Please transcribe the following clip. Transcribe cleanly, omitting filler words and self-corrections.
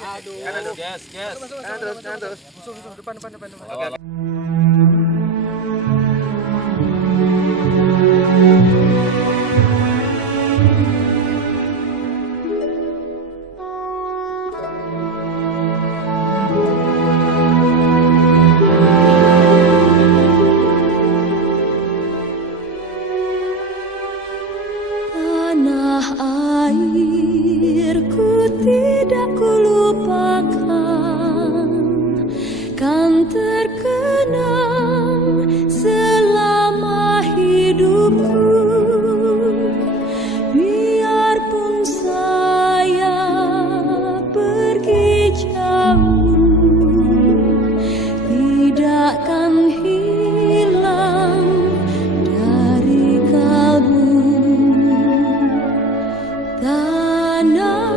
Aduh. Kanan terus. Kanan terus. Musuh, depan. Oke. Tanah airku tidak kulupakan, kan terkenang selama hidupku. Biarpun saya pergi jauh, tidakkan hilang dari kalbu. Tanah